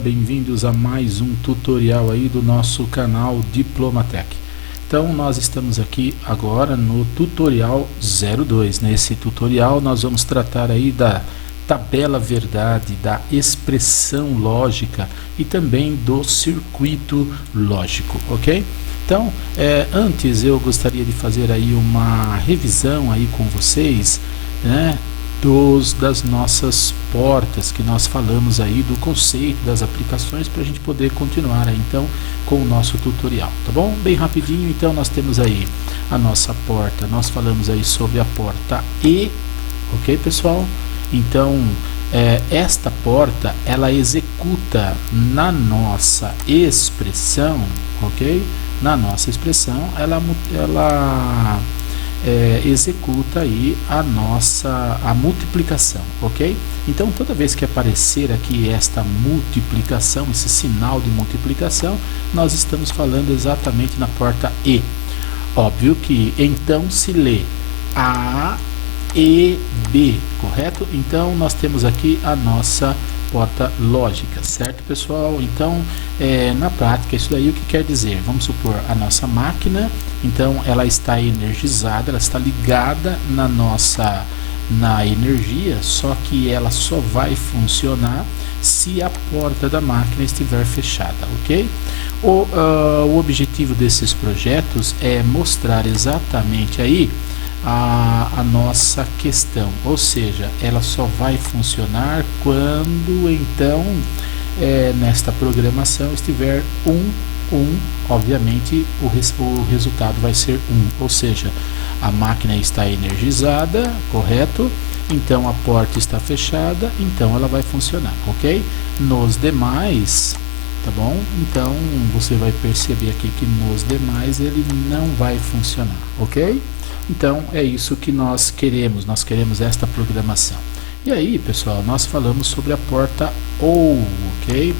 Bem-vindos a mais um tutorial aí do nosso canal Diplomatec. Então nós estamos aqui agora no tutorial 02. Nesse tutorial nós vamos tratar aí da tabela verdade, da expressão lógica e também do circuito lógico, ok? Então, antes eu gostaria de fazer aí uma revisão aí com vocês, né? Das nossas portas, que nós falamos aí do conceito das aplicações, para a gente poder continuar aí, então com o nosso tutorial, tá bom? Bem rapidinho, então nós temos aí a nossa porta, nós falamos aí sobre a porta E, ok pessoal? Então esta porta ela executa na nossa expressão, ok? Na nossa expressão ela executa aí a multiplicação, ok? Então toda vez que aparecer aqui esta multiplicação, esse sinal de multiplicação, nós estamos falando exatamente na porta E. Óbvio que então se lê A, E, B, correto? Então nós temos aqui a nossa porta lógica, certo pessoal? Então na prática isso daí o que quer dizer? Vamos supor a nossa máquina, então ela está energizada, ela está ligada na energia, só que ela só vai funcionar se a porta da máquina estiver fechada, ok? O objetivo desses projetos é mostrar exatamente aí a nossa questão, ou seja, ela só vai funcionar quando então nesta programação estiver 1, obviamente o resultado vai ser 1, ou seja, a máquina está energizada, correto? Então a porta está fechada, então ela vai funcionar, ok? Nos demais, tá bom? Então você vai perceber aqui que nos demais ele não vai funcionar, ok? Então é isso que nós queremos esta programação. E aí pessoal, nós falamos sobre a porta OU, ok?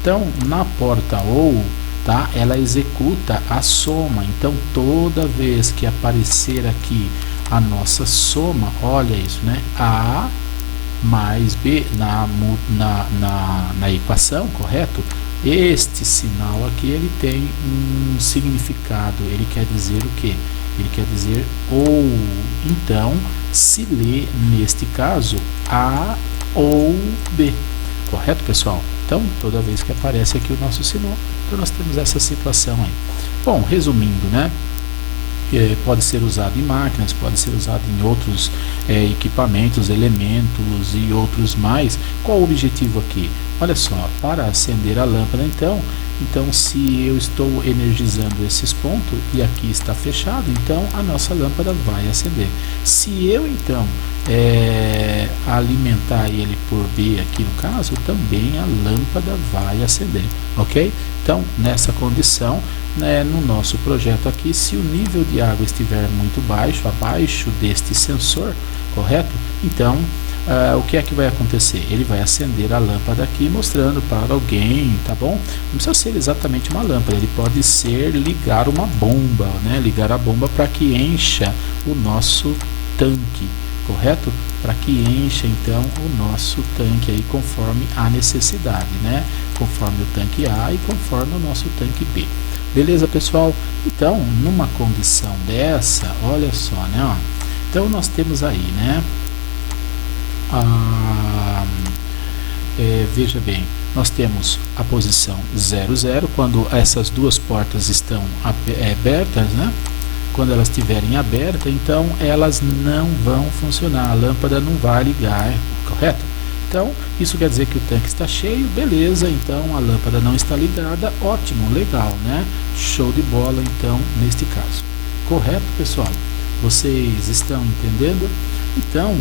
Então na porta OU, tá? Ela executa a soma, então toda vez que aparecer aqui a nossa soma, olha isso, né? A mais B na equação, correto? Este sinal aqui ele tem um significado, ele quer dizer o quê? Ele quer dizer ou, então se lê neste caso A ou B, correto pessoal? Então toda vez que aparece aqui o nosso sinal, então nós temos essa situação aí. Bom, resumindo, né? Pode ser usado em máquinas, pode ser usado em outros equipamentos, elementos e outros mais. Qual o objetivo aqui? Olha só, para acender a lâmpada então se eu estou energizando esses pontos e aqui está fechado, então a nossa lâmpada vai acender. Se eu então alimentar ele por B aqui no caso, também a lâmpada vai acender, ok? Então nessa condição, no nosso projeto aqui, se o nível de água estiver muito baixo, abaixo deste sensor, correto? Então o que é que vai acontecer? Ele vai acender a lâmpada aqui mostrando para alguém, tá bom? Não precisa ser exatamente uma lâmpada, ele pode ser ligar uma bomba, né? Ligar a bomba para que encha o nosso tanque, correto? Para que encha então o nosso tanque aí conforme a necessidade, né? Conforme o tanque A e conforme o nosso tanque B. Beleza pessoal? Então numa condição dessa, olha só, né? Ó, então nós temos aí, né? Veja bem, nós temos a posição 00 quando essas duas portas estão abertas, né? Quando elas estiverem abertas, então elas não vão funcionar, a lâmpada não vai ligar, correto? Então isso quer dizer que o tanque está cheio, beleza, então a lâmpada não está ligada, ótimo, legal, né? Show de bola então neste caso, correto pessoal? Vocês estão entendendo? Então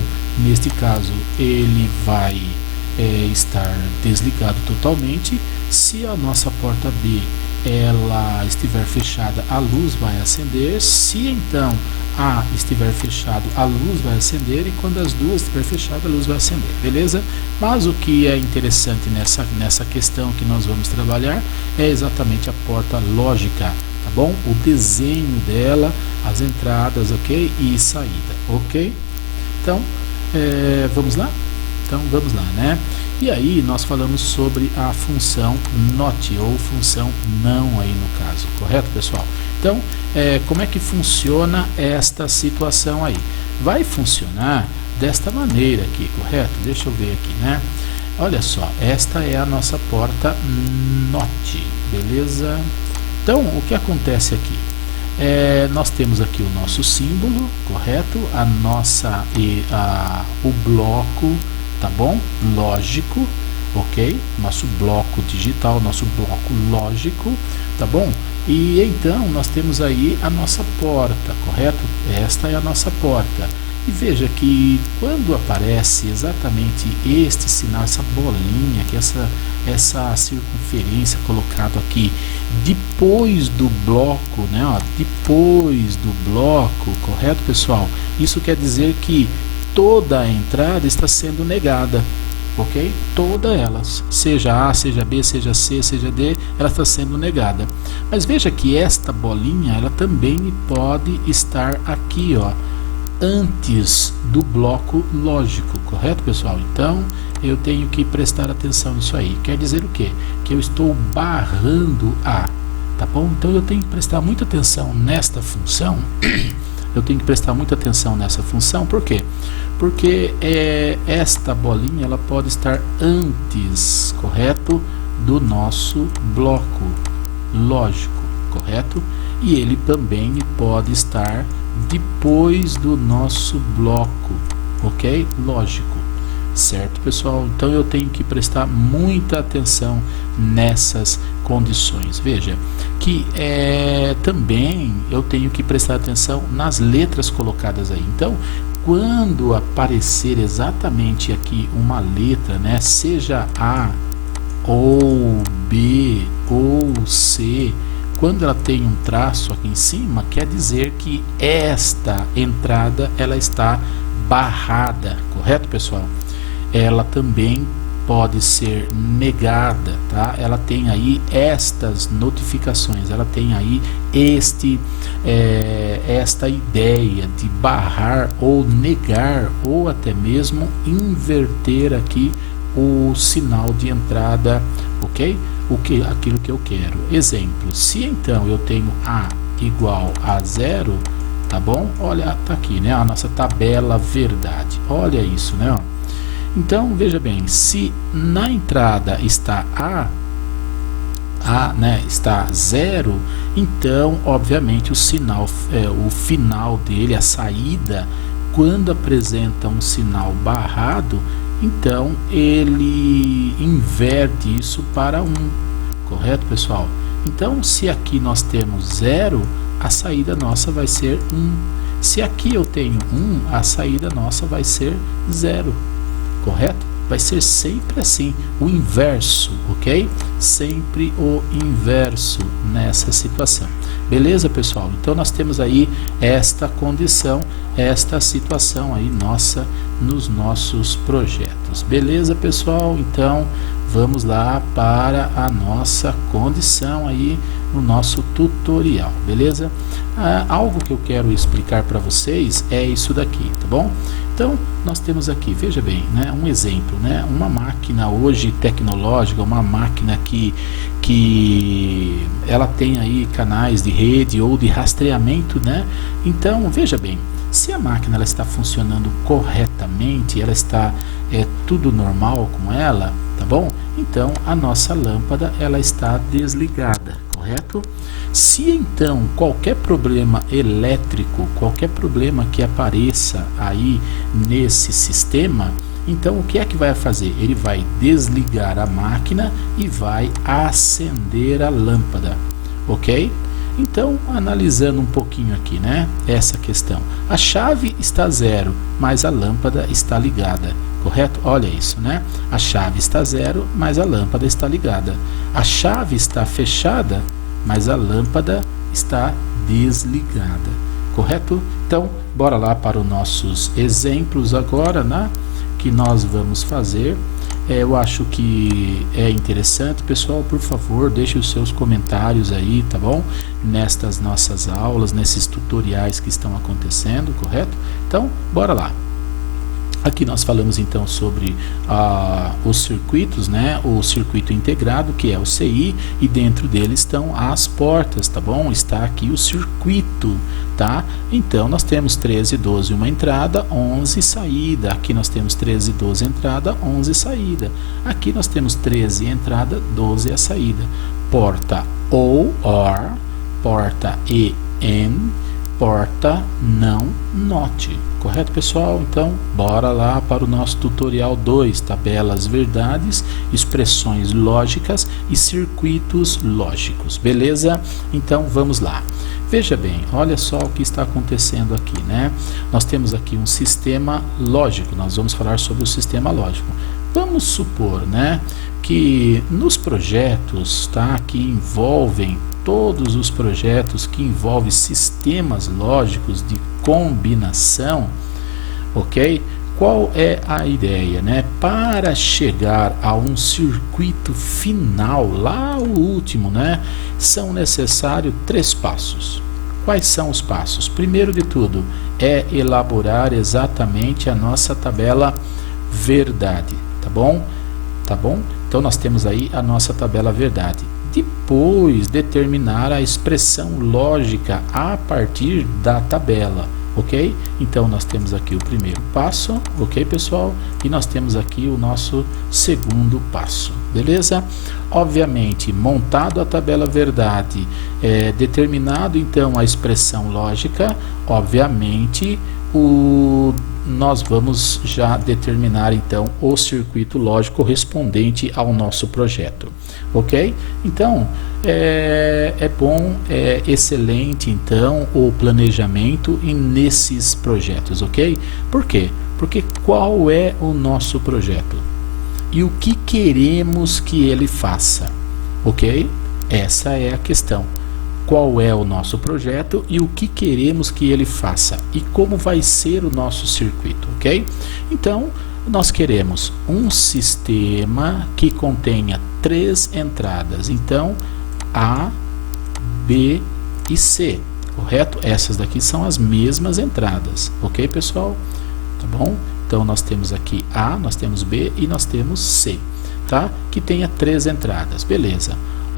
neste caso ele vai estar desligado totalmente. Se a nossa porta B ela estiver fechada, a luz vai acender. Se então A estiver fechado, a luz vai acender, e quando as duas estiver fechadas, a luz vai acender, beleza? Mas o que é interessante nessa questão que nós vamos trabalhar é exatamente a porta lógica, tá bom? O desenho dela, as entradas, ok? E saída, ok? Então vamos lá? Então vamos lá, né? E aí nós falamos sobre a função not, ou função não aí no caso, correto, pessoal? Então, como é que funciona esta situação aí? Vai funcionar desta maneira aqui, correto? Deixa eu ver aqui, né? Olha só, esta é a nossa porta not, beleza? Então, o que acontece aqui? Nós temos aqui o nosso símbolo, correto? O bloco, tá bom? Lógico, ok? Nosso bloco digital, nosso bloco lógico, tá bom? E então nós temos aí a nossa porta, correto? Esta é a nossa porta. E veja que quando aparece exatamente este sinal, essa bolinha, que essa circunferência colocado aqui depois do bloco, né? Ó, depois do bloco, correto, pessoal? Isso quer dizer que toda a entrada está sendo negada, ok? Todas elas, seja A, seja B, seja C, seja D, ela está sendo negada. Mas veja que esta bolinha, ela também pode estar aqui, ó, antes do bloco lógico, correto, pessoal? Então, eu tenho que prestar atenção nisso aí. Quer dizer o quê? Que eu estou barrando A, tá bom? Então, eu tenho que prestar muita atenção nesta função. Eu tenho que prestar muita atenção nessa função, por quê? Porque esta bolinha, ela pode estar antes, correto, do nosso bloco lógico, correto? E ele também pode estar depois do nosso bloco, ok? Lógico, certo, pessoal? Então eu tenho que prestar muita atenção nessas condições. Veja que também eu tenho que prestar atenção nas letras colocadas aí. Então, quando aparecer exatamente aqui uma letra, né, seja A ou B ou C, quando ela tem um traço aqui em cima, quer dizer que esta entrada ela está barrada, correto, pessoal? Ela também pode ser negada, tá? Ela tem aí estas notificações, ela tem aí esta ideia de barrar ou negar ou até mesmo inverter aqui o sinal de entrada, ok? Aquilo que eu quero. Exemplo, se então eu tenho A igual a 0, tá bom? Olha, tá aqui, né? A nossa tabela verdade. Olha isso, né? Ó. Então, veja bem, se na entrada está né, está 0, então, obviamente, o sinal, o final dele, a saída, quando apresenta um sinal barrado, então ele inverte isso para 1, correto, pessoal? Então, se aqui nós temos 0, a saída nossa vai ser 1. Se aqui eu tenho 1, a saída nossa vai ser 0, correto? Vai ser sempre assim, o inverso, ok? Sempre o inverso nessa situação. Beleza, pessoal? Então nós temos aí esta condição, esta situação aí nossa nos nossos projetos. Beleza, pessoal? Então vamos lá para a nossa condição aí no nosso tutorial, beleza? Algo que eu quero explicar para vocês é isso daqui, tá bom? Então, nós temos aqui, veja bem, né, um exemplo, né, uma máquina hoje tecnológica, uma máquina que ela tem aí canais de rede ou de rastreamento, né? Então, veja bem, se a máquina ela está funcionando corretamente, ela está tudo normal com ela, tá bom? Então, a nossa lâmpada ela está desligada, correto? Se então qualquer problema elétrico, qualquer problema que apareça aí nesse sistema, então o que é que vai fazer? Ele vai desligar a máquina e vai acender a lâmpada, ok? Então, analisando um pouquinho aqui, né, essa questão. A chave está 0, mas a lâmpada está ligada, correto? Olha isso, né? A chave está 0, mas a lâmpada está ligada. A chave está fechada, mas a lâmpada está desligada, correto? Então, bora lá para os nossos exemplos agora, né, que nós vamos fazer. Eu acho que é interessante, pessoal, por favor, deixe os seus comentários aí, tá bom? Nestas nossas aulas, nesses tutoriais que estão acontecendo, correto? Então, bora lá. Aqui nós falamos então sobre os circuitos, né? O circuito integrado, que é o CI, e dentro dele estão as portas, tá bom? Está aqui o circuito, tá? Então nós temos 13, 12 uma entrada, 11 saída. Aqui nós temos 13, 12 entrada, 11 saída. Aqui nós temos 13 entrada, 12 a saída. Porta OR, porta EN, porta não NOT. Correto, pessoal? Então, bora lá para o nosso tutorial 2, tabelas verdades, expressões lógicas e circuitos lógicos, beleza? Então, vamos lá. Veja bem, olha só o que está acontecendo aqui, né? Nós temos aqui um sistema lógico, nós vamos falar sobre o sistema lógico. Vamos supor, né, que nos projetos, tá, que envolvem todos os projetos que envolvem sistemas lógicos de combinação, ok? Qual é a ideia, né? Para chegar a um circuito final, lá o último, né? São necessários 3 passos. Quais são os passos? Primeiro de tudo, é elaborar exatamente a nossa tabela verdade, tá bom? Tá bom? Então nós temos aí a nossa tabela verdade. Depois determinar a expressão lógica a partir da tabela, ok? Então nós temos aqui o primeiro passo, ok, pessoal? E nós temos aqui o nosso segundo passo, beleza? Obviamente, montado a tabela verdade, determinado então a expressão lógica, obviamente nós vamos já determinar então o circuito lógico correspondente ao nosso projeto, ok? Então é excelente então o planejamento nesses projetos, ok? Por quê? Porque qual é o nosso projeto e o que queremos que ele faça, ok? Essa é a questão. Qual é o nosso projeto e o que queremos que ele faça e como vai ser o nosso circuito, ok? Então, nós queremos um sistema que contenha 3 entradas, então A, B e C, correto? Essas daqui são as mesmas entradas, ok, pessoal? Tá bom? Então, nós temos aqui A, nós temos B e nós temos C, tá? Que tenha 3 entradas, beleza?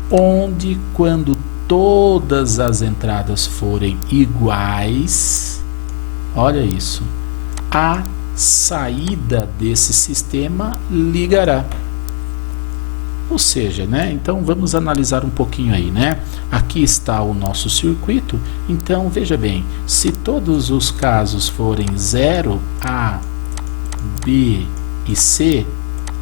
Onde, quando todas as entradas forem iguais, olha isso, a saída desse sistema ligará. Ou seja, né? Então vamos analisar um pouquinho aí, né? Aqui está o nosso circuito. Então veja bem, se todos os casos forem 0, A, B e C,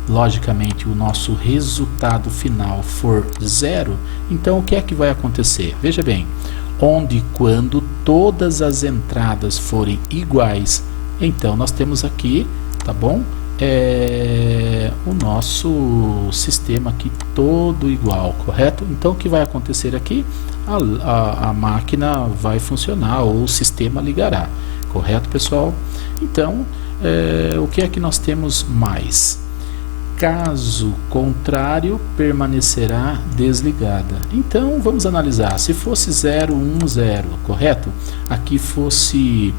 logicamente o nosso resultado final for 0, então o que é que vai acontecer? Veja bem, onde quando todas as entradas forem iguais, então nós temos aqui, tá bom? O nosso sistema aqui todo igual, correto? Então o que vai acontecer aqui? A máquina vai funcionar ou o sistema ligará, correto, pessoal? Então o que é que nós temos mais? Caso contrário, permanecerá desligada. Então, vamos analisar. Se fosse 0, 1, 0, correto? Aqui fosse,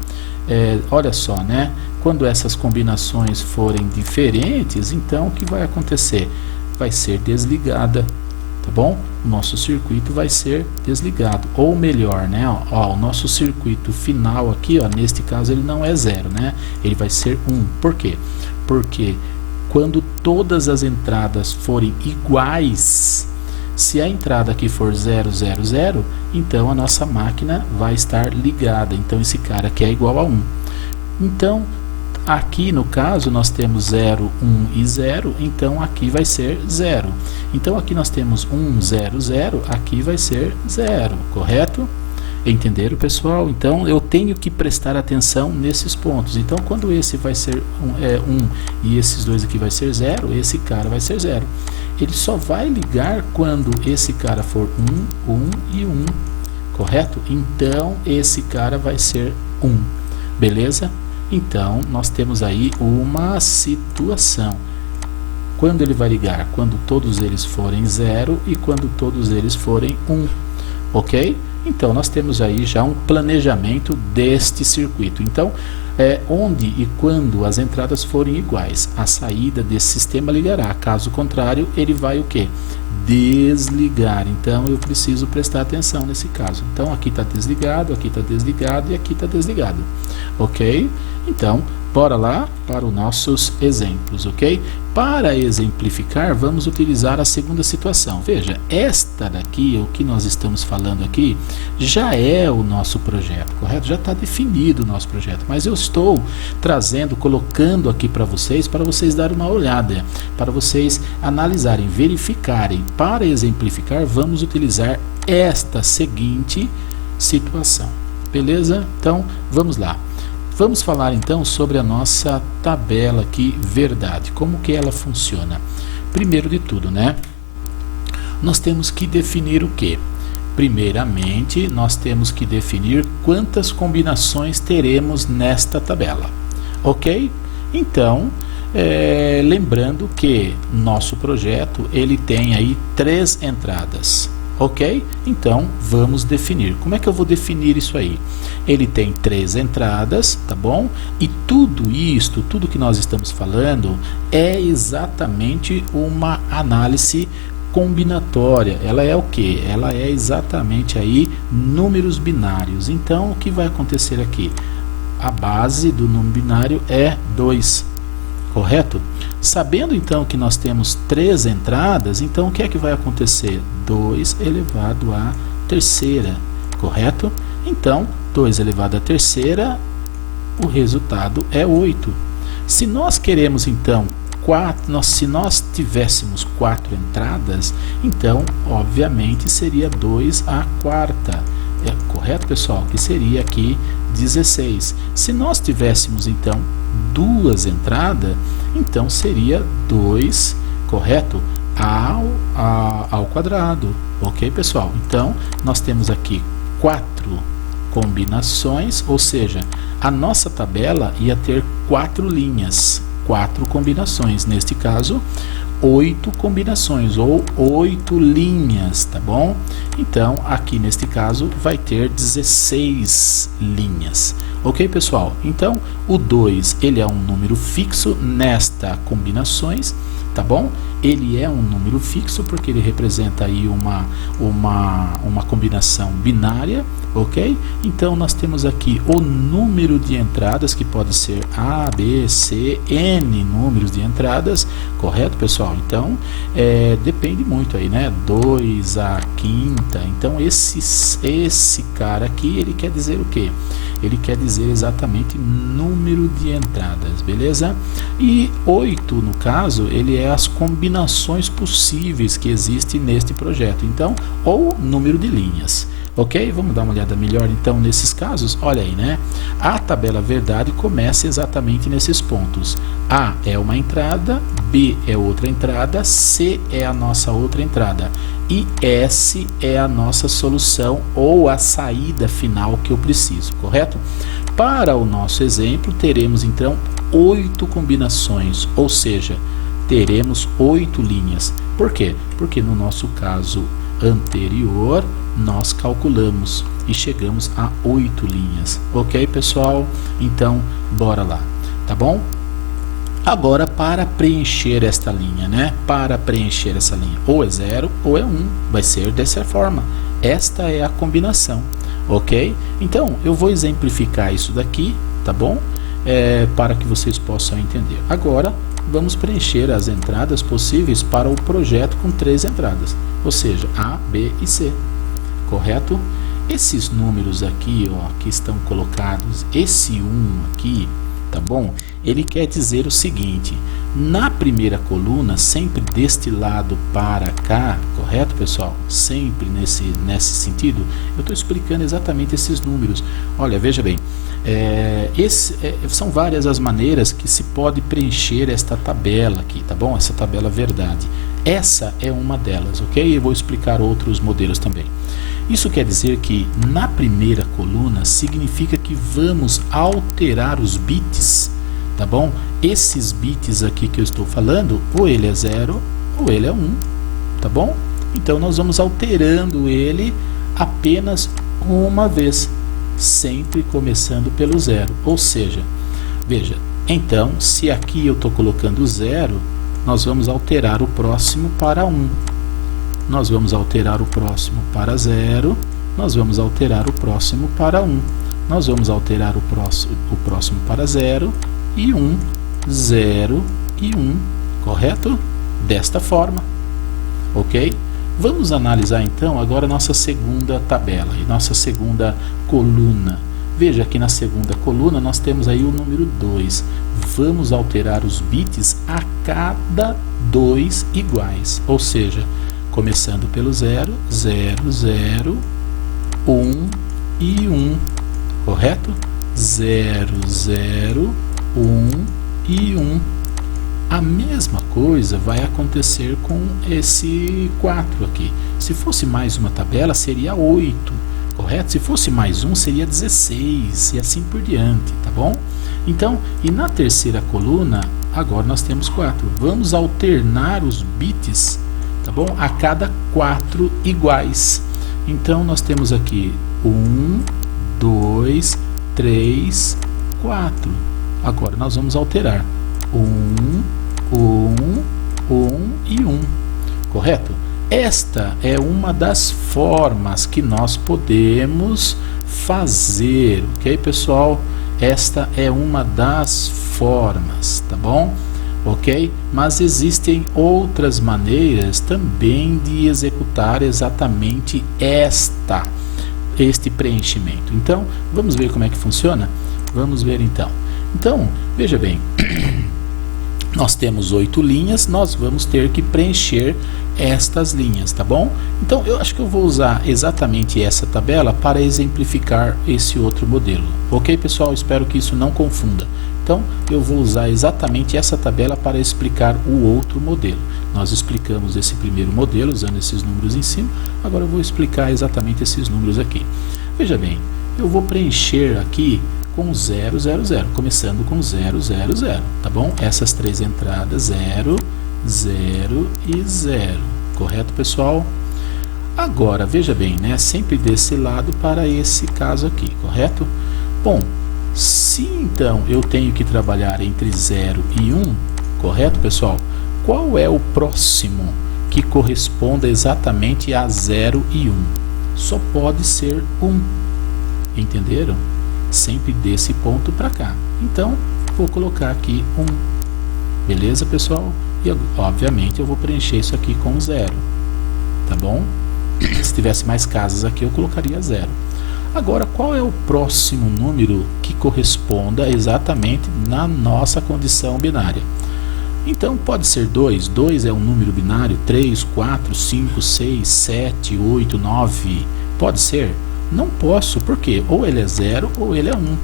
olha só, né? Quando essas combinações forem diferentes, então o que vai acontecer? Vai ser desligada, tá bom? O nosso circuito vai ser desligado. Ou melhor, né? Ó, o nosso circuito final aqui, ó, neste caso, ele não é 0, né? Ele vai ser 1. Por quê? Porque quando todas as entradas forem iguais, se a entrada aqui for 0, 0, 0, então a nossa máquina vai estar ligada. Então esse cara aqui é igual a 1. Então, aqui no caso nós temos 0, 1 e 0, então aqui vai ser 0. Então aqui nós temos 1, 0, 0, aqui vai ser 0, correto? Entenderam, pessoal? Então eu tenho que prestar atenção nesses pontos. Então quando esse vai ser 1 e esses dois aqui vai ser 0, esse cara vai ser 0. Ele só vai ligar quando esse cara for 1, 1 e 1, correto? Então esse cara vai ser 1, beleza? Então nós temos aí uma situação. Quando ele vai ligar? Quando todos eles forem 0 e quando todos eles forem 1, ok? Então nós temos aí já um planejamento deste circuito. Então onde e quando as entradas forem iguais. A saída desse sistema ligará, caso contrário, ele vai o quê? Desligar. Então eu preciso prestar atenção nesse caso. Então aqui está desligado, aqui está desligado e aqui está desligado, ok? Então bora lá para os nossos exemplos, ok? Para exemplificar, vamos utilizar a segunda situação. Veja, esta daqui, o que nós estamos falando aqui, já é o nosso projeto, correto? Já está definido o nosso projeto, mas eu estou trazendo, colocando aqui para vocês darem uma olhada, para vocês analisarem, verificarem. Para exemplificar, vamos utilizar esta seguinte situação, beleza? Então, vamos lá. Vamos falar então sobre a nossa tabela aqui, verdade. Como que ela funciona? Primeiro de tudo, né? Nós temos que definir o quê? Primeiramente, nós temos que definir quantas combinações teremos nesta tabela, ok? Então, lembrando que nosso projeto, ele tem aí 3 entradas, ok? Então, vamos definir. Como é que eu vou definir isso aí? Ele tem 3 entradas, tá bom? E tudo isto, tudo que nós estamos falando, é exatamente uma análise combinatória. Ela é o que? Ela é exatamente aí números binários. Então, o que vai acontecer aqui? A base do número binário é 2, correto? Sabendo então que nós temos 3 entradas, então o que é que vai acontecer? 2 elevado à terceira, correto? Então, 2 elevado à terceira, o resultado é 8. Se nós queremos então se nós tivéssemos 4 entradas, então obviamente seria 2 à quarta, correto, pessoal? Que seria aqui 16. Se nós tivéssemos então 2 entradas, então seria 2, correto, ao quadrado, ok, pessoal? Então nós temos aqui 4 combinações, ou seja, a nossa tabela ia ter 4 linhas, 4 combinações, neste caso 8 combinações ou 8 linhas, tá bom? Então aqui neste caso vai ter 16 linhas, ok, pessoal? Então o 2 ele é um número fixo nesta combinações, tá bom? Ele é um número fixo porque ele representa aí uma combinação binária, ok? Então nós temos aqui o número de entradas, que pode ser A, B, C, N números de entradas, correto, pessoal? Então depende muito aí, né? 2 à quinta. Então esse cara aqui, ele quer dizer o quê? Ele quer dizer exatamente número de entradas, beleza? E 8, no caso, ele é as combinações possíveis que existem neste projeto. Então, ou número de linhas. Ok? Vamos dar uma olhada melhor então nesses casos. Olha aí, né? A tabela verdade começa exatamente nesses pontos. A é uma entrada, B é outra entrada, C é a nossa outra entrada. E S é a nossa solução ou a saída final que eu preciso, correto? Para o nosso exemplo, teremos então 8 combinações, ou seja, teremos 8 linhas. Por quê? Porque no nosso caso anterior, nós calculamos e chegamos a 8 linhas. Ok, pessoal? Então, bora lá, tá bom? Agora, para preencher esta linha, né? Para preencher essa linha, ou é 0 ou é 1, vai ser dessa forma. Esta é a combinação, ok? Então, eu vou exemplificar isso daqui, tá bom? Para que vocês possam entender. Agora, vamos preencher as entradas possíveis para o projeto com 3 entradas, ou seja, A, B e C, correto? Esses números aqui, ó, que estão colocados, esse 1 aqui, tá bom? Ele quer dizer o seguinte: na primeira coluna, sempre deste lado para cá, correto, pessoal? Sempre nesse sentido, eu estou explicando exatamente esses números. Olha, veja bem, são várias as maneiras que se pode preencher esta tabela aqui, tá bom? Essa tabela verdade. Essa é uma delas, ok? Eu vou explicar outros modelos também. Isso quer dizer que na primeira coluna significa que vamos alterar os bits, tá bom? Esses bits aqui que eu estou falando, ou ele é 0 ou ele é 1, tá bom? Então nós vamos alterando ele apenas uma vez, sempre começando pelo 0. Ou seja, Veja, então, se aqui eu estou colocando 0, nós vamos alterar o próximo para 1. Nós vamos alterar o próximo para 0. Nós vamos alterar o próximo para 1. Nós vamos alterar o próximo para 0 e 1, 0 e 1, correto? Desta forma, ok? Vamos analisar então agora a nossa segunda tabela e nossa segunda coluna. Veja, aqui na segunda coluna nós temos aí o número 2. Vamos alterar os bits a cada 2 iguais, ou seja, começando pelo 0, 0, 0, 1 e 1, correto? 0, 0, 1 e 1. A mesma coisa vai acontecer com esse 4 aqui. Se fosse mais uma tabela, seria 8, correto? Se fosse mais um, seria 16 e assim por diante, tá bom? Então, e na terceira coluna, agora nós temos 4. Vamos alternar os bits, tá bom? A cada 4 iguais. Então, nós temos aqui 1, 2, 3, 4. Agora nós vamos alterar 1, 1 e 1, correto? Esta é uma das formas que nós podemos fazer, ok, pessoal? Esta é uma das formas, tá bom? Ok? Mas existem outras maneiras também de executar exatamente este preenchimento. Então, vamos ver como é que funciona? Vamos ver então. Então, veja bem, nós temos 8 linhas, nós vamos ter que preencher estas linhas, tá bom? Então, eu acho que eu vou usar exatamente essa tabela para exemplificar esse outro modelo. Ok, pessoal? Espero que isso não confunda. Então, eu vou usar exatamente essa tabela para explicar o outro modelo. Nós explicamos esse primeiro modelo usando esses números em cima, agora eu vou explicar exatamente esses números aqui. Veja bem, eu vou preencher aqui com 0, 0, 0, começando com 0, 0, 0, tá bom? Essas três entradas, 0, 0 e 0, correto, pessoal? Agora, veja bem, né? Sempre desse lado para esse caso aqui, correto? Bom, se então eu tenho que trabalhar entre 0 e 1, correto, pessoal? Qual é o próximo que corresponda exatamente a 0 e 1? Só pode ser 1, entenderam? Sempre desse ponto para cá. Então, vou colocar aqui 1. Beleza, pessoal? E, obviamente, eu vou preencher isso aqui com 0. Tá bom? Se tivesse mais casas aqui, eu colocaria 0. Agora, qual é o próximo número que corresponda exatamente na nossa condição binária? Então, pode ser 2. 2 é um número binário. 3, 4, 5, 6, 7, 8, 9. Pode ser? Não posso, porque ou ele é 0 ou ele é 1.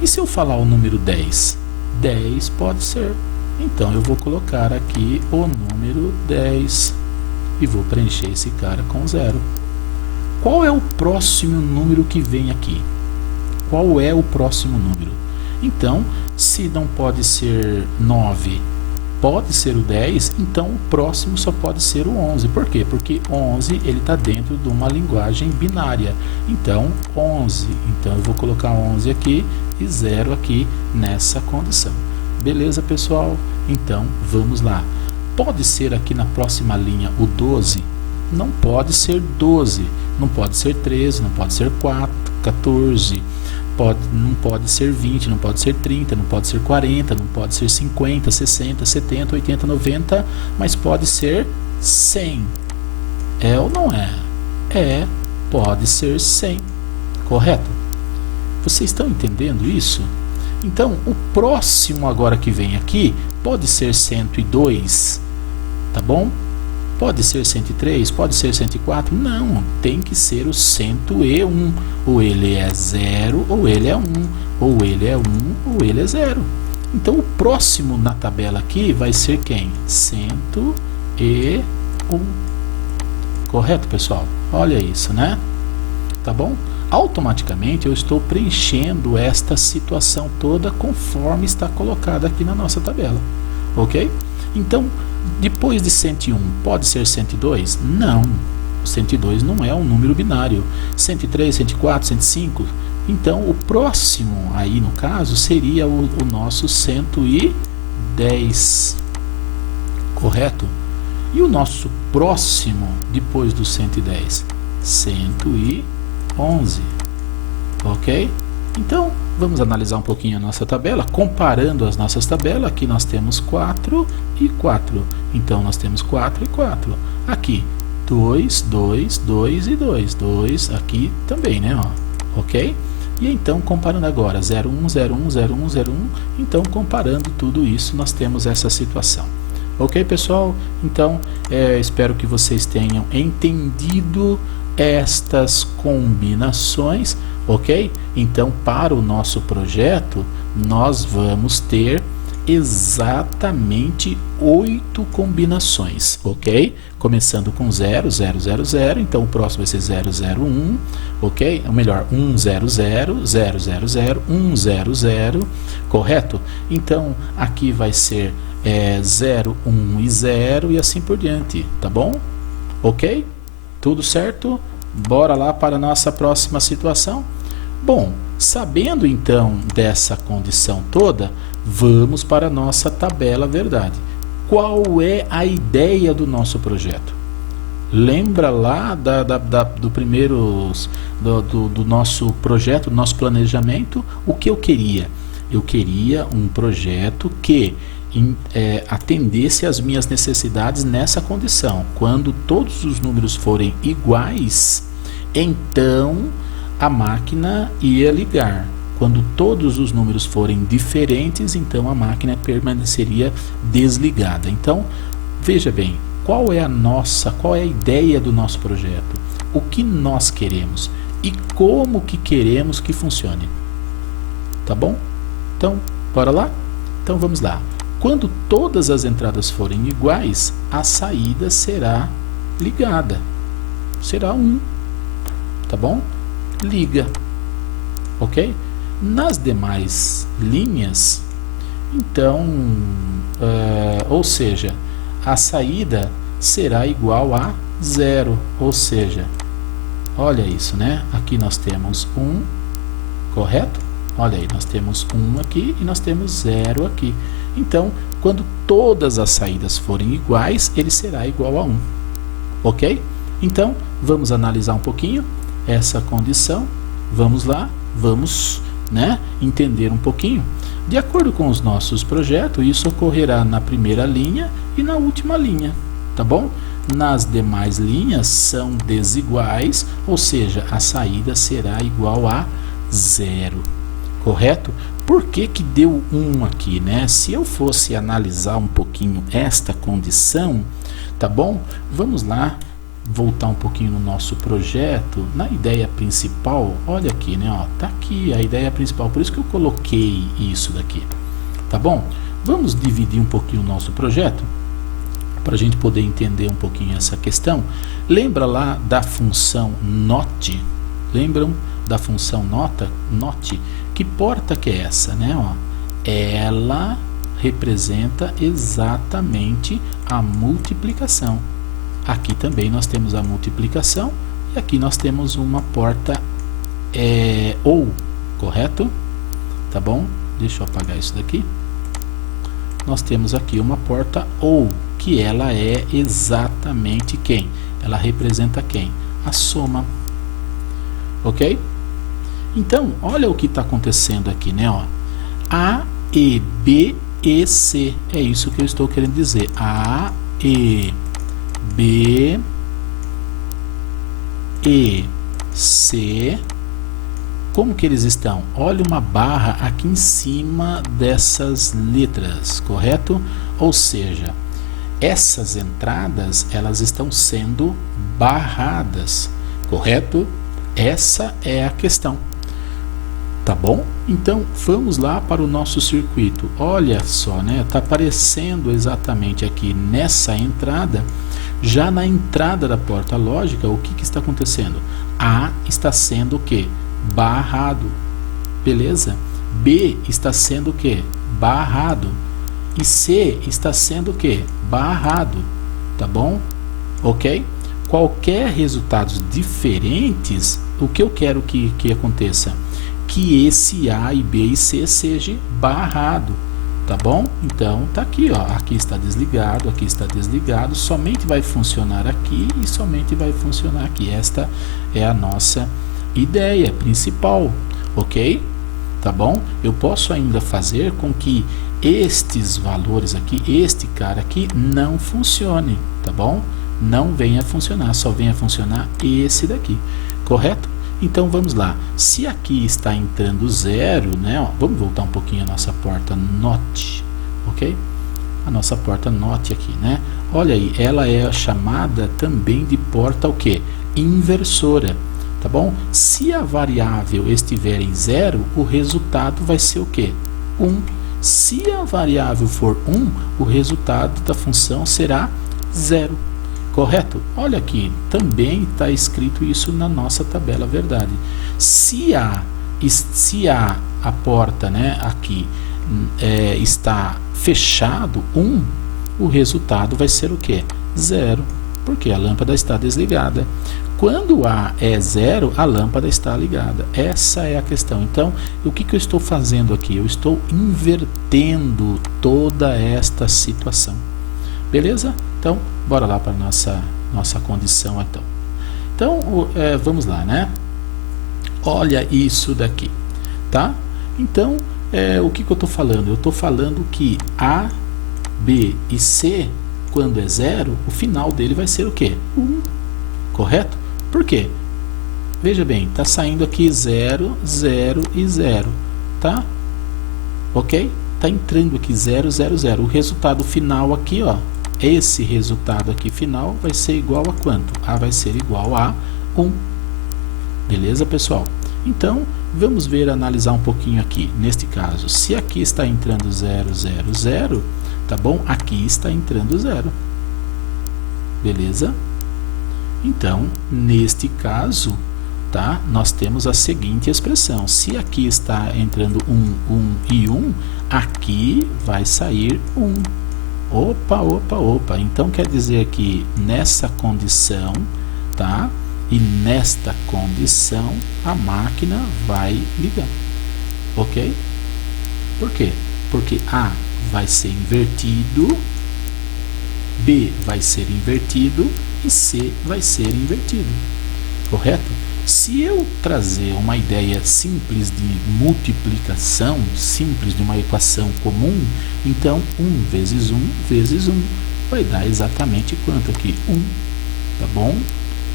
E se eu falar o número 10? 10 pode ser. Então eu vou colocar aqui o número 10 e vou preencher esse cara com 0. Qual é o próximo número que vem aqui? Qual é o próximo número? Então, se não pode ser 9, pode ser o 10, então o próximo só pode ser o 11. Por quê? Porque 11 ele está dentro de uma linguagem binária. Então, 11. Então, eu vou colocar 11 aqui e 0 aqui nessa condição. Beleza, pessoal? Então, vamos lá. Pode ser aqui na próxima linha o 12? Não pode ser 12. Não pode ser 13, não pode ser 14. Não pode ser 20, não pode ser 30, não pode ser 40, não pode ser 50, 60, 70, 80, 90, mas pode ser 100. É ou não é? É, pode ser 100. Correto? Vocês estão entendendo isso? Então, o próximo agora que vem aqui pode ser 102, tá bom? Pode ser 103, pode ser 104, não, tem que ser o 101, ou ele é 0, ou ele é 1, ou ele é 1, ou ele é 0. Então o próximo na tabela aqui vai ser quem? 101. Correto, pessoal? Olha isso, né? Tá bom? Automaticamente eu estou preenchendo esta situação toda conforme está colocada aqui na nossa tabela, ok? Então, depois de 101, pode ser 102? Não, 102 não é um número binário. 103, 104, 105, Então o próximo aí no caso seria o nosso 110, correto? E o nosso próximo depois do 110? 111, ok? Então vamos analisar um pouquinho a nossa tabela, comparando as nossas tabelas. Aqui nós temos 4 e 4, então nós temos 4 e 4. Aqui 2, 2, 2 e 2, 2 aqui também, né? Ó, ok? E então comparando agora 0, 1, 0, 1, 0, 1, 0, 1, então comparando tudo isso nós temos essa situação. Ok, pessoal? Então, espero que vocês tenham entendido estas combinações, ok? Então, para o nosso projeto, nós vamos ter exatamente 8 combinações, ok? Começando com 0, 0, 0, 0, então o próximo vai ser 0, 0, 1, ok? Ou melhor, 1, 0, 0, 0, 0, 0, 1, 0, 0, correto? Então, aqui vai ser 0, 1 e 0 e assim por diante, tá bom? Ok? Tudo certo? Bora lá para a nossa próxima situação? Bom, sabendo então dessa condição toda, vamos para a nossa tabela verdade. Qual é a ideia do nosso projeto? Lembra lá do nosso projeto, do nosso planejamento? O que eu queria? Eu queria um projeto que atendesse às minhas necessidades nessa condição. Quando todos os números forem iguais, então a máquina ia ligar. Quando todos os números forem diferentes, então a máquina permaneceria desligada. Então, veja bem, qual é a ideia do nosso projeto? O que nós queremos e como que queremos que funcione. Tá bom? Então, bora lá? Então vamos lá. Quando todas as entradas forem iguais, a saída será ligada. Será 1. Tá bom? Liga. Ok? Nas demais linhas, então, ou seja, a saída será igual a 0. Ou seja, olha isso, né? Aqui nós temos 1, correto? Olha aí, nós temos 1 aqui e nós temos 0 aqui. Então, quando todas as saídas forem iguais, ele será igual a 1. Ok? Então, vamos analisar um pouquinho essa condição. Vamos lá, vamos entender um pouquinho. De acordo com os nossos projetos, isso ocorrerá na primeira linha e na última linha. Tá bom? Nas demais linhas são desiguais, ou seja, a saída será igual a 0. Correto? Por que que deu 1 aqui, né? Se eu fosse analisar um pouquinho esta condição, tá bom? Vamos lá, voltar um pouquinho no nosso projeto, na ideia principal. Olha aqui, né? Ó, tá aqui a ideia principal, por isso que eu coloquei isso daqui, tá bom? Vamos dividir um pouquinho o nosso projeto, para a gente poder entender um pouquinho essa questão. Lembra lá da função NOT? Lembram da função NOT? Que porta que é essa, né? Ó, ela representa exatamente a multiplicação. Aqui também nós temos a multiplicação e aqui nós temos uma porta OU, correto? Tá bom? Deixa eu apagar isso daqui. Nós temos aqui uma porta OU, que ela é exatamente quem? Ela representa quem? A soma. Ok? Então, olha o que está acontecendo aqui, né? Ó, A, E, B, E, C. É isso que eu estou querendo dizer. A, E, B, E, C. Como que eles estão? Olha uma barra aqui em cima dessas letras, correto? Ou seja, essas entradas, elas estão sendo barradas, correto? Essa é a questão. Tá bom? Então, vamos lá para o nosso circuito. Olha só, né? Tá aparecendo exatamente aqui nessa entrada. Já na entrada da porta lógica, o que está acontecendo? A está sendo o quê? Barrado. Beleza? B está sendo o quê? Barrado. E C está sendo o quê? Barrado. Tá bom? Ok? Qualquer resultados diferentes o que eu quero que aconteça? Que esse A e B e C seja barrado, tá bom? Então tá aqui, ó, aqui está desligado, somente vai funcionar aqui e somente vai funcionar aqui. Esta é a nossa ideia principal, ok? Tá bom? Eu posso ainda fazer com que estes valores aqui, este cara aqui, não funcione, tá bom? Não venha funcionar, só venha funcionar esse daqui, correto? Então vamos lá, se aqui está entrando 0, né? Ó, vamos voltar um pouquinho a nossa porta NOT, ok? A nossa porta NOT aqui, né? Olha aí, ela é chamada também de porta o quê? Inversora, tá bom? Se a variável estiver em 0, o resultado vai ser o quê? 1. Se a variável for 1, o resultado da função será 0. Correto? Olha aqui, também está escrito isso na nossa tabela, verdade. Se a porta, né, aqui está fechado 1, o resultado vai ser o quê? 0, porque a lâmpada está desligada. Quando A é 0, a lâmpada está ligada. Essa é a questão. Então, o que eu estou fazendo aqui? Eu estou invertendo toda esta situação. Beleza? Então, bora lá para a nossa condição então. Então, vamos lá, né? Olha isso daqui, tá? Então, o que eu estou falando? Eu estou falando que A, B e C, quando é 0, o final dele vai ser o quê? 1, correto? Por quê? Veja bem, está saindo aqui 0, 0 e 0, tá? Ok? Está entrando aqui 0, 0, 0. O resultado final aqui, ó, esse resultado aqui final vai ser igual a quanto? A vai ser igual a 1. Beleza, pessoal? Então, vamos ver, analisar um pouquinho aqui. Neste caso, se aqui está entrando 0, 0, 0, tá bom? Aqui está entrando 0. Beleza? Então, neste caso, tá? Nós temos a seguinte expressão. Se aqui está entrando 1, 1 e 1, aqui vai sair 1. Opa, opa, opa. Então quer dizer que nessa condição, tá? E nesta condição a máquina vai ligar. Ok? Por quê? Porque A vai ser invertido, B vai ser invertido e C vai ser invertido. Correto? Se eu trazer uma ideia simples de multiplicação, simples de uma equação comum, então 1 vezes 1 vezes 1 vai dar exatamente quanto aqui? 1, tá bom?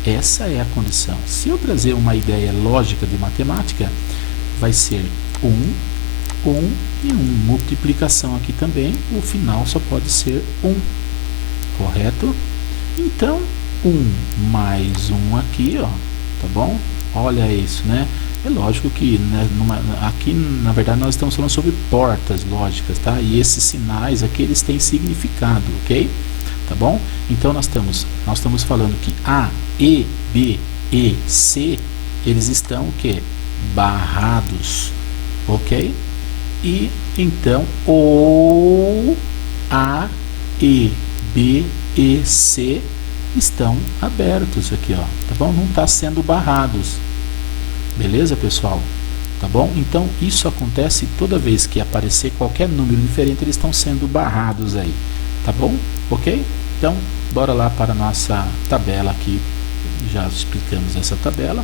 Essa é a condição. Se eu trazer uma ideia lógica de matemática, vai ser 1, 1 e 1. Multiplicação aqui também, o final só pode ser 1, correto? Então, 1 mais 1 aqui, ó, tá bom? Olha isso, né? É lógico que, né, aqui, na verdade, nós estamos falando sobre portas lógicas, tá? E esses sinais aqui, eles têm significado, ok? Tá bom? Então, nós estamos falando que A, E, B, E, C, eles estão o quê? Barrados, ok? E, então, ou A, E, B, E, C estão abertos aqui, ó, tá bom? Não está sendo barrados. Beleza, pessoal? Tá bom? Então, isso acontece toda vez que aparecer qualquer número diferente, eles estão sendo barrados aí, tá bom? Ok? Então, bora lá para a nossa tabela aqui. Já explicamos essa tabela.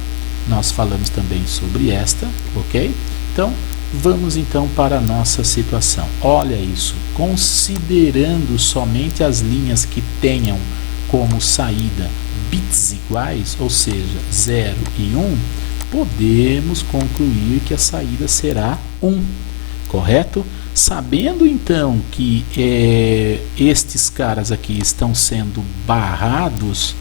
Nós falamos também sobre esta, ok? Então, vamos então para a nossa situação. Olha isso. Considerando somente as linhas que tenham como saída bits iguais, ou seja, 0 e 1, podemos concluir que a saída será 1, correto? Sabendo então que estes caras aqui estão sendo barrados,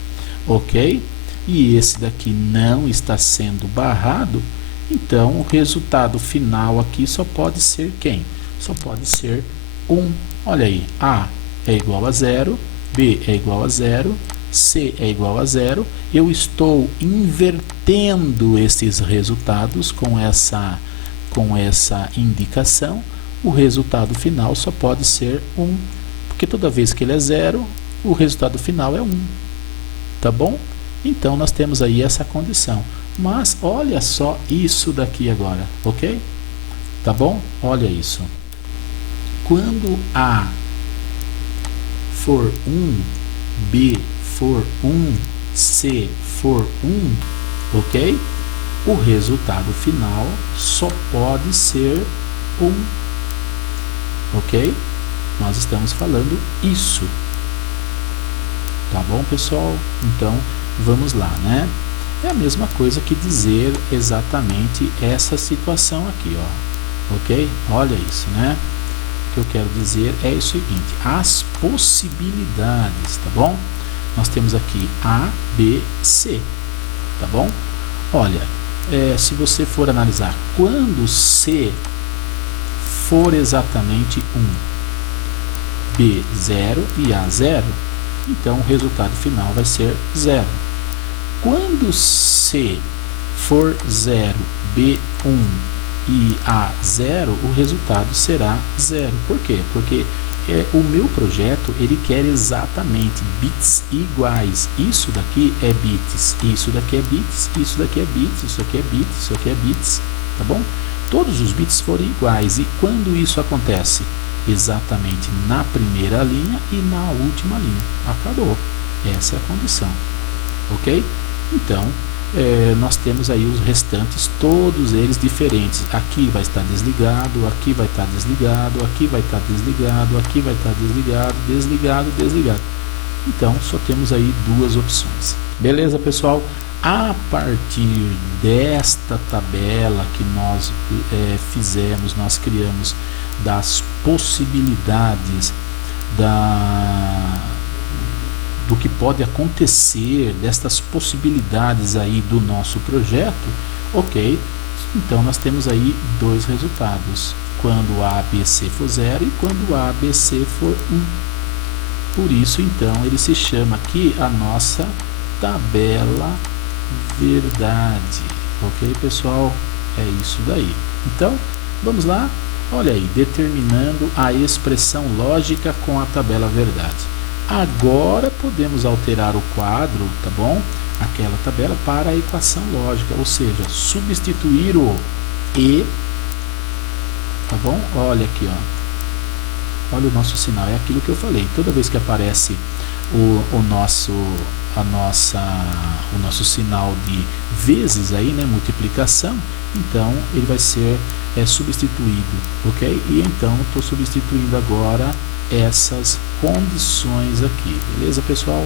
ok? E esse daqui não está sendo barrado, então o resultado final aqui só pode ser quem? Só pode ser 1. Olha aí, A é igual a 0, B é igual a 0, C é igual a 0. Eu estou invertendo esses resultados com essa indicação. O resultado final só pode ser 1, porque toda vez que ele é 0, o resultado final é 1. Tá bom? Então, nós temos aí essa condição. Mas olha só isso daqui agora, ok? Tá bom? Olha isso. Quando A for 1, B for 1, C for 1, ok? O resultado final só pode ser 1, ok? Nós estamos falando isso. Tá bom, pessoal? Então, vamos lá, né? É a mesma coisa que dizer exatamente essa situação aqui, ó. Ok? Olha isso, né? O que eu quero dizer é o seguinte: as possibilidades, tá bom? Nós temos aqui A, B, C, tá bom? Olha, se você for analisar, quando C for exatamente 1, B 0 e A 0, então o resultado final vai ser 0. Quando C for 0, B 1 e A 0, o resultado será 0. Por quê? Porque o meu projeto ele quer exatamente bits iguais. Isso daqui é bits, isso daqui é bits, isso daqui é bits, isso aqui é bits, isso aqui é bits, tá bom? Todos os bits forem iguais. E quando isso acontece? Exatamente na primeira linha e na última linha. Acabou. Essa é a condição. Ok? Então, nós temos aí os restantes, todos eles diferentes. Aqui vai estar desligado, aqui vai estar desligado, aqui vai estar desligado, aqui vai estar desligado, desligado, desligado. Então, só temos aí duas opções. Beleza, pessoal? A partir desta tabela que nós fizemos, nós criamos das possibilidades do que pode acontecer, destas possibilidades aí do nosso projeto, ok? Então nós temos aí dois resultados, quando A, B, C for 0 e quando A, B, C for 1. Por isso então ele se chama aqui a nossa tabela verdade, ok, pessoal? É isso daí. Então vamos lá, olha aí, determinando a expressão lógica com a tabela verdade. Agora podemos alterar o quadro, tá bom? Aquela tabela para a equação lógica, ou seja, substituir o e, tá bom? Olha aqui, ó. Olha o nosso sinal, é aquilo que eu falei. Toda vez que aparece o nosso sinal de vezes aí, né, multiplicação, então ele vai ser substituído, ok? E então estou substituindo agora essas condições aqui, beleza, pessoal?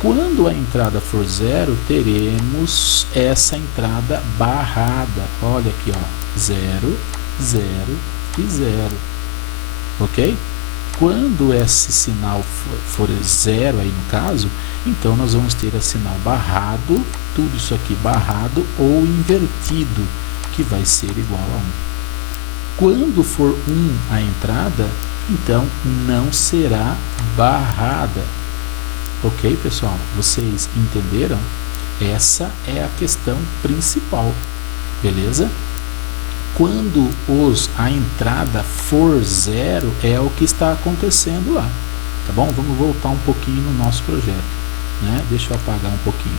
Quando a entrada for 0, teremos essa entrada barrada. Olha aqui, ó, 0, 0 e 0, ok? Quando esse sinal for 0 aí no caso, então nós vamos ter esse sinal barrado, tudo isso aqui barrado ou invertido, que vai ser igual a 1. Quando for 1 a entrada, então não será barrada. Ok, pessoal? Vocês entenderam? Essa é a questão principal, beleza? Quando a entrada for 0, é o que está acontecendo lá, tá bom? Vamos voltar um pouquinho no nosso projeto, né? Deixa eu apagar um pouquinho.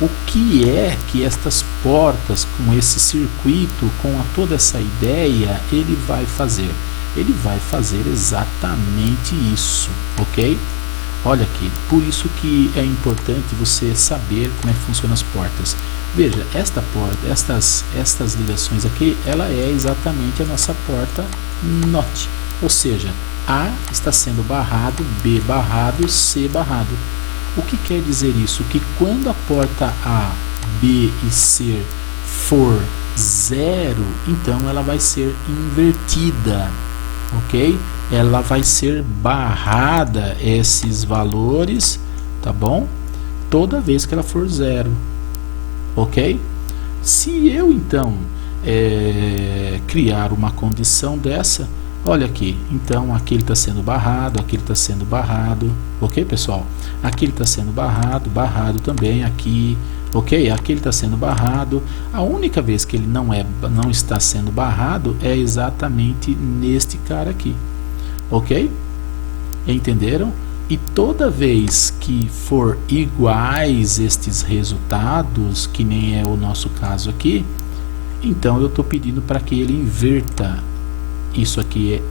O que é que estas portas, com esse circuito, com toda essa ideia, ele vai fazer? Ele vai fazer exatamente isso, ok? Olha aqui, por isso que é importante você saber como é que funcionam as portas. Veja, esta porta, estas ligações aqui, ela é exatamente a nossa porta NOT, ou seja, A está sendo barrado, B barrado, C barrado. O que quer dizer isso? Que quando a porta A, B e C for 0, então ela vai ser invertida, ok? Ela vai ser barrada esses valores, tá bom? Toda vez que ela for 0, ok? Se eu então criar uma condição dessa, olha aqui, então aqui ele está sendo barrado, aqui ele está sendo barrado, ok, pessoal? Aqui ele está sendo barrado, barrado também aqui, ok? Aqui ele está sendo barrado. A única vez que ele não está sendo barrado é exatamente neste cara aqui, ok? Entenderam? E toda vez que for iguais estes resultados, que nem é o nosso caso aqui, então eu estou pedindo para que ele inverta isso aqui.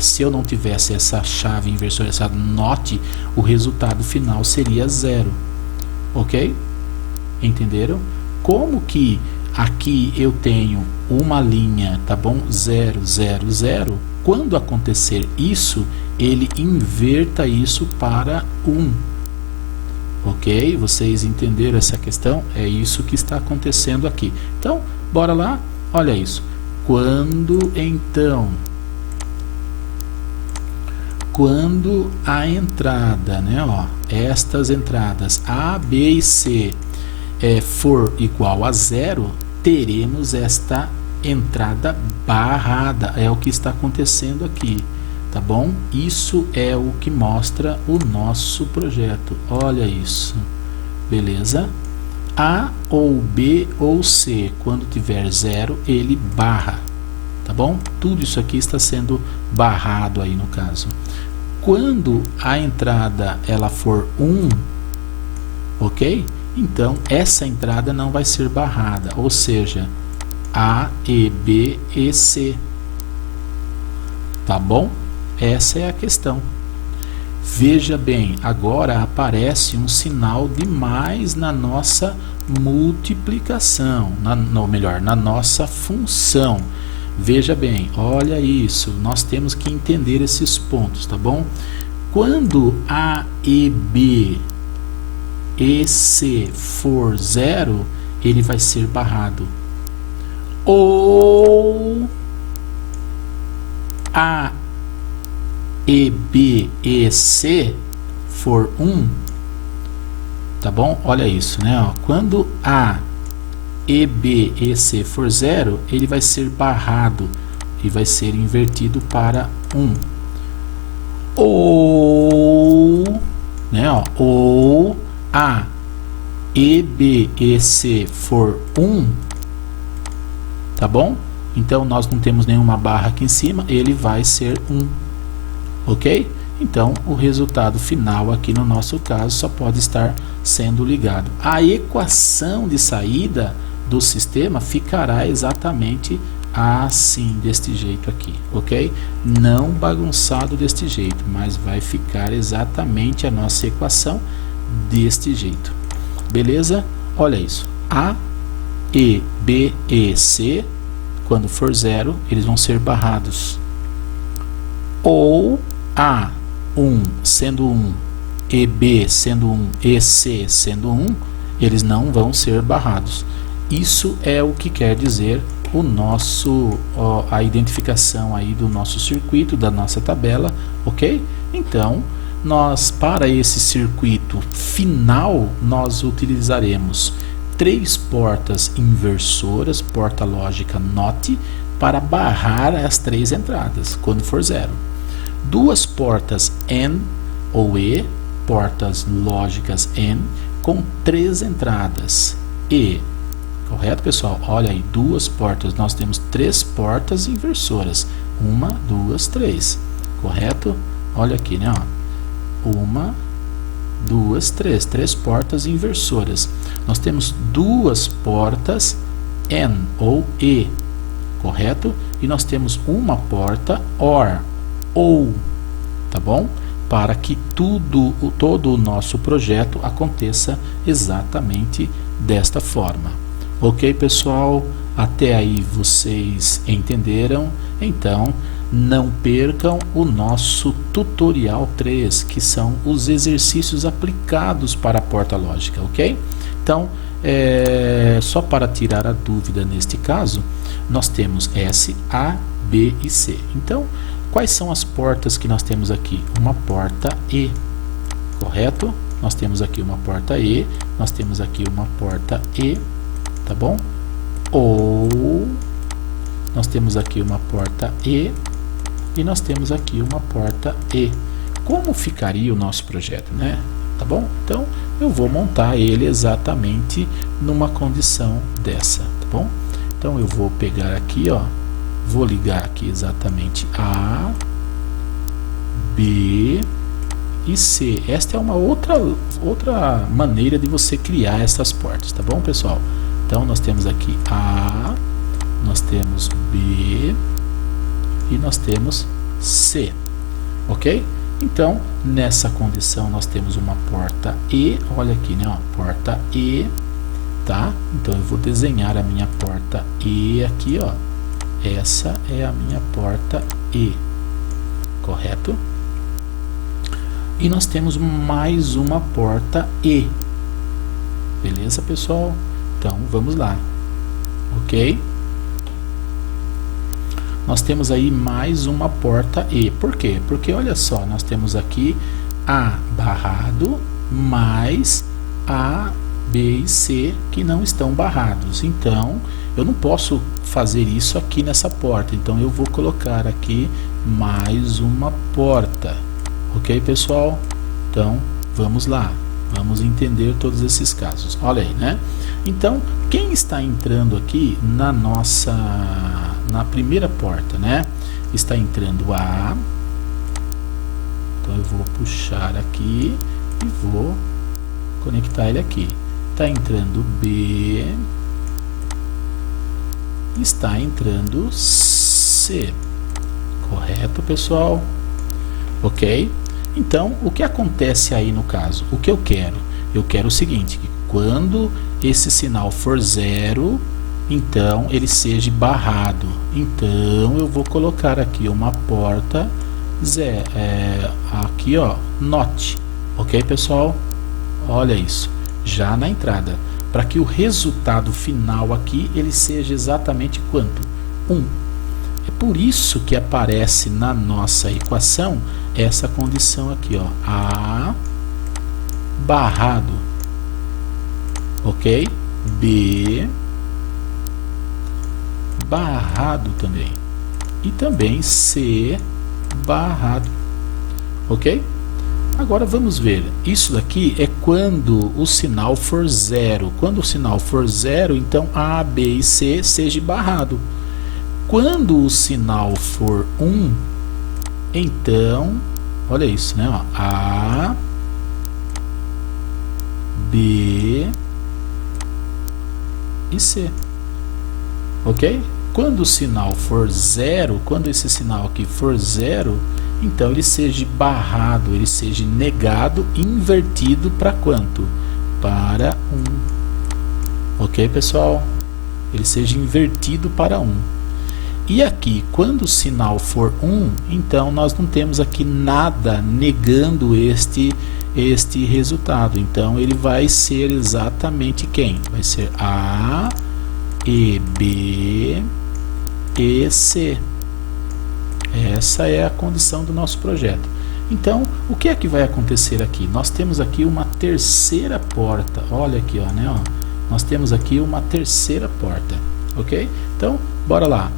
Se eu não tivesse essa chave inversora, essa NOT, o resultado final seria 0. Ok? Entenderam? Como que aqui eu tenho uma linha, tá bom? 0, 0, 0. Quando acontecer isso, ele inverta isso para 1. Ok? Vocês entenderam essa questão? É isso que está acontecendo aqui. Então, bora lá? Olha isso. Quando a entrada, né, ó, estas entradas A, B e C for igual a 0, teremos esta entrada barrada. É o que está acontecendo aqui, tá bom? Isso é o que mostra o nosso projeto. Olha isso, beleza? A ou B ou C, quando tiver 0, ele barra, tá bom? Tudo isso aqui está sendo barrado aí no caso. Quando a entrada ela for 1, ok? Então essa entrada não vai ser barrada, ou seja, A, E, B e C, tá bom? Essa é a questão. Veja bem, agora aparece um sinal de mais na nossa multiplicação, na nossa função. Veja bem, olha isso, nós temos que entender esses pontos, tá bom? Quando A, E, B e C for 0, ele vai ser barrado. Ou A, E, B e C for 1, tá bom? Olha isso, né? Ó, quando A, E, B e C for 0, ele vai ser barrado e vai ser invertido para 1. Ou, né, ó, ou A, E, B e C for 1, tá bom? Então nós não temos nenhuma barra aqui em cima, ele vai ser 1, ok? Então o resultado final aqui no nosso caso só pode estar sendo ligado. A equação de saída do sistema ficará exatamente assim, deste jeito aqui, ok? Não bagunçado deste jeito, mas vai ficar exatamente a nossa equação deste jeito, beleza? Olha isso, A, E, B e C, quando for 0, eles vão ser barrados. Ou A, 1 sendo 1, e B sendo 1, e C sendo 1, eles não vão ser barrados. Isso é o que quer dizer o nosso, a identificação aí do nosso circuito, da nossa tabela, ok? Então, nós, para esse circuito final, nós utilizaremos 3 portas inversoras, porta lógica NOT, para barrar as 3 entradas, quando for 0. 2 portas AND ou E, portas lógicas AND, com 3 entradas E. Correto, pessoal? Olha aí, 2 portas. Nós temos 3 portas inversoras. 1, 2, 3. Correto? Olha aqui, né? 1, 2, 3. 3 portas inversoras. Nós temos 2 portas N ou E. Correto? E nós temos uma porta OR ou. Tá bom? Para que todo o nosso projeto aconteça exatamente desta forma. Ok, pessoal? Até aí vocês entenderam? Então, não percam o nosso tutorial 3, que são os exercícios aplicados para a porta lógica, ok? Então, só para tirar a dúvida neste caso, nós temos S, A, B e C. Então, quais são as portas que nós temos aqui? Uma porta E, correto? Nós temos aqui uma porta E, nós temos aqui uma porta E, tá bom? Ou nós temos aqui uma porta E e nós temos aqui uma porta E. Como ficaria o nosso projeto, né? Tá bom? Então eu vou montar ele exatamente numa condição dessa, tá bom? Então eu vou pegar aqui, ó, vou ligar aqui exatamente A, B e C. Esta é uma outra maneira de você criar essas portas, tá bom, pessoal? Então nós temos aqui A, nós temos B e nós temos C, ok? Então nessa condição nós temos uma porta E, olha aqui, né, ó, porta E, tá? Então eu vou desenhar a minha porta E aqui, ó. Essa é a minha porta E, correto? E nós temos mais uma porta E, beleza, pessoal? Então vamos lá, ok? Nós temos aí mais uma porta E. Por quê? Porque olha só, nós temos aqui A barrado mais A, B e C que não estão barrados. Então eu não posso fazer isso aqui nessa porta. Então eu vou colocar aqui mais uma porta. Ok, pessoal? Então vamos lá. Vamos entender todos esses casos. Olha aí, né? Então, quem está entrando aqui na primeira porta, né? Está entrando A. Então eu vou puxar aqui e vou conectar ele aqui. Está entrando B. Está entrando C. Correto, pessoal? Ok? Então, o que acontece aí no caso? O que eu quero? Eu quero o seguinte, que quando esse sinal for 0, então ele seja barrado. Então, eu vou colocar aqui uma porta aqui, ó, NOT. Ok, pessoal? Olha isso, já na entrada. Para que o resultado final aqui, ele seja exatamente quanto? 1. É por isso que aparece na nossa equação essa condição aqui, ó, A barrado, ok? B barrado também, e também C barrado, ok? Agora vamos ver, isso daqui é quando o sinal for 0. Quando o sinal for 0, então A, B e C seja barrado. Quando o sinal for 1, então, olha isso, né? Ó, A, B e C, ok? Quando o sinal for 0, quando esse sinal aqui for 0, então ele seja barrado, ele seja negado, invertido para quanto? Para 1, ok, pessoal? Ele seja invertido para 1. E aqui, quando o sinal for 1, então nós não temos aqui nada negando este resultado. Então ele vai ser exatamente quem? Vai ser A, E, B e C. Essa é a condição do nosso projeto. Então, o que é que vai acontecer aqui? Nós temos aqui uma terceira porta. Olha aqui, ó, né? Ó. Nós temos aqui uma terceira porta, ok? Então, bora lá.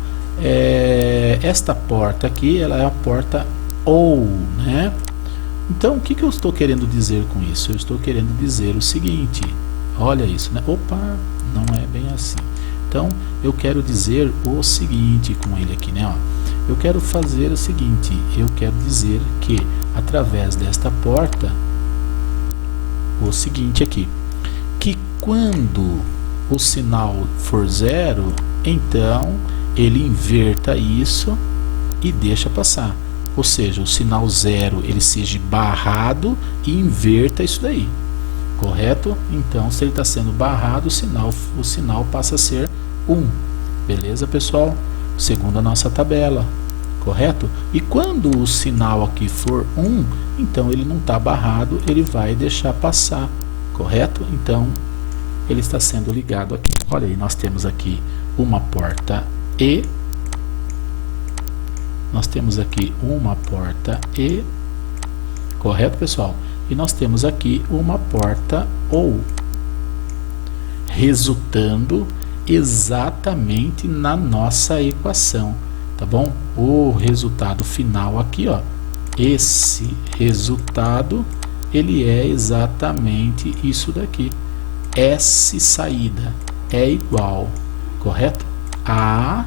Esta porta aqui, ela é a porta OU, né? Então, o que eu estou querendo dizer com isso? Eu estou querendo dizer o seguinte, olha isso, né? Opa, não é bem assim. Então, eu quero dizer o seguinte com ele aqui, né? Ó, eu quero fazer o seguinte, eu quero dizer que através desta porta, o seguinte aqui, que quando o sinal for 0, então ele inverta isso e deixa passar. Ou seja, o sinal 0 ele seja barrado e inverta isso daí. Correto? Então, se ele está sendo barrado, o sinal passa a ser 1. Beleza, pessoal? Segundo a nossa tabela. Correto? E quando o sinal aqui for 1, então ele não está barrado, ele vai deixar passar. Correto? Então, ele está sendo ligado aqui. Olha aí, nós temos aqui uma porta E. Nós temos aqui uma porta E. Correto, pessoal? E nós temos aqui uma porta OU, resultando exatamente na nossa equação, tá bom? O resultado final aqui, ó, esse resultado, ele é exatamente isso daqui. S saída é igual, correto? A,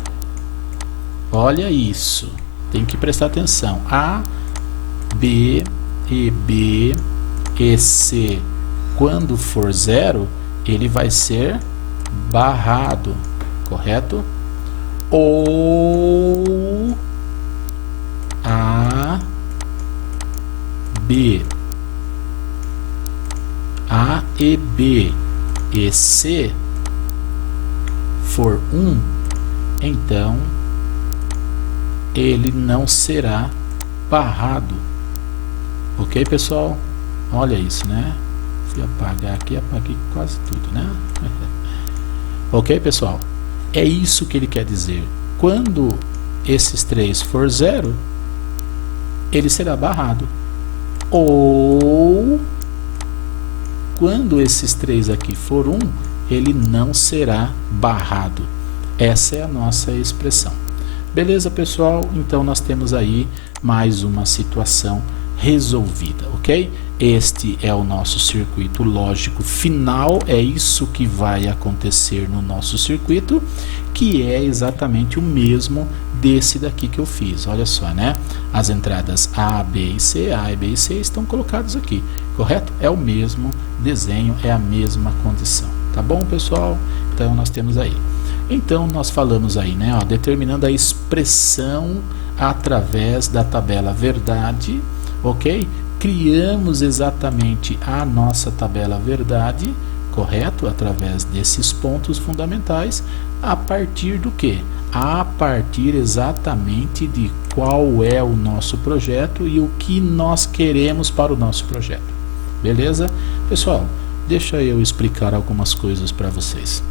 olha isso, tem que prestar atenção, A, B e B e C, quando for zero, ele vai ser barrado, correto? Ou A, B, A e B e C for 1, então ele não será barrado. Ok, pessoal? Olha isso, né? Se apagar aqui, apaguei quase tudo, né? Ok, pessoal? É isso que ele quer dizer. Quando esses 3 for 0, ele será barrado. Ou quando esses 3 aqui for 1, ele não será barrado. Essa é a nossa expressão. Beleza, pessoal? Então nós temos aí mais uma situação resolvida, ok? Este é o nosso circuito lógico final, é isso que vai acontecer no nosso circuito, que é exatamente o mesmo desse daqui que eu fiz. Olha só, né? As entradas A, B e C, A, B e C estão colocadas aqui, correto? É o mesmo desenho, é a mesma condição, tá bom, pessoal? Então nós temos aí. Então nós falamos aí, né, ó, determinando a expressão através da tabela verdade, ok? Criamos exatamente a nossa tabela verdade, correto? Através desses pontos fundamentais, a partir do que? A partir exatamente de qual é o nosso projeto e o que nós queremos para o nosso projeto. Beleza? Pessoal, deixa eu explicar algumas coisas para vocês.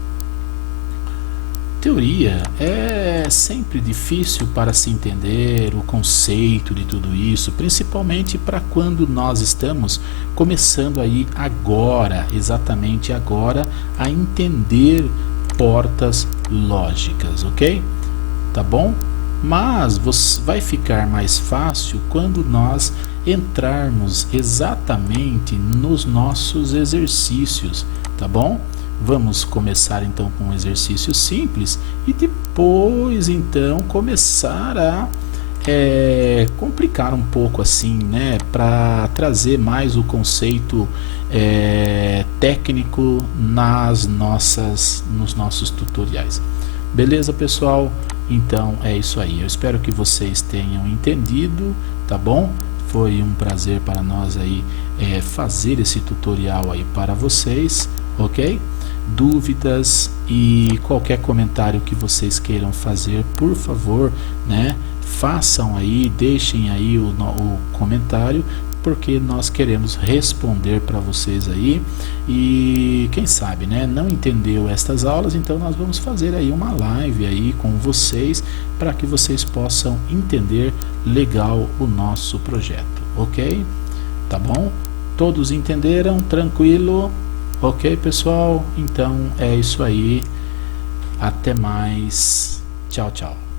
Teoria é sempre difícil para se entender o conceito de tudo isso, principalmente para quando nós estamos começando aí agora, exatamente agora, a entender portas lógicas, ok? Tá bom? Mas vai ficar mais fácil quando nós entrarmos exatamente nos nossos exercícios, tá bom? Vamos começar então com um exercício simples e depois então começar a complicar um pouco assim, né, para trazer mais o conceito técnico nos nossos tutoriais. Beleza, pessoal? Então é isso aí. Eu espero que vocês tenham entendido, tá bom? Foi um prazer para nós aí fazer esse tutorial aí para vocês, ok? Dúvidas e qualquer comentário que vocês queiram fazer, por favor, né, façam aí, deixem aí o comentário, porque nós queremos responder para vocês aí. E quem sabe, né, não entendeu estas aulas, então nós vamos fazer aí uma live aí com vocês para que vocês possam entender legal o nosso projeto, ok? Tá bom? Todos entenderam? Tranquilo? Ok, pessoal? Então é isso aí. Até mais. Tchau, tchau.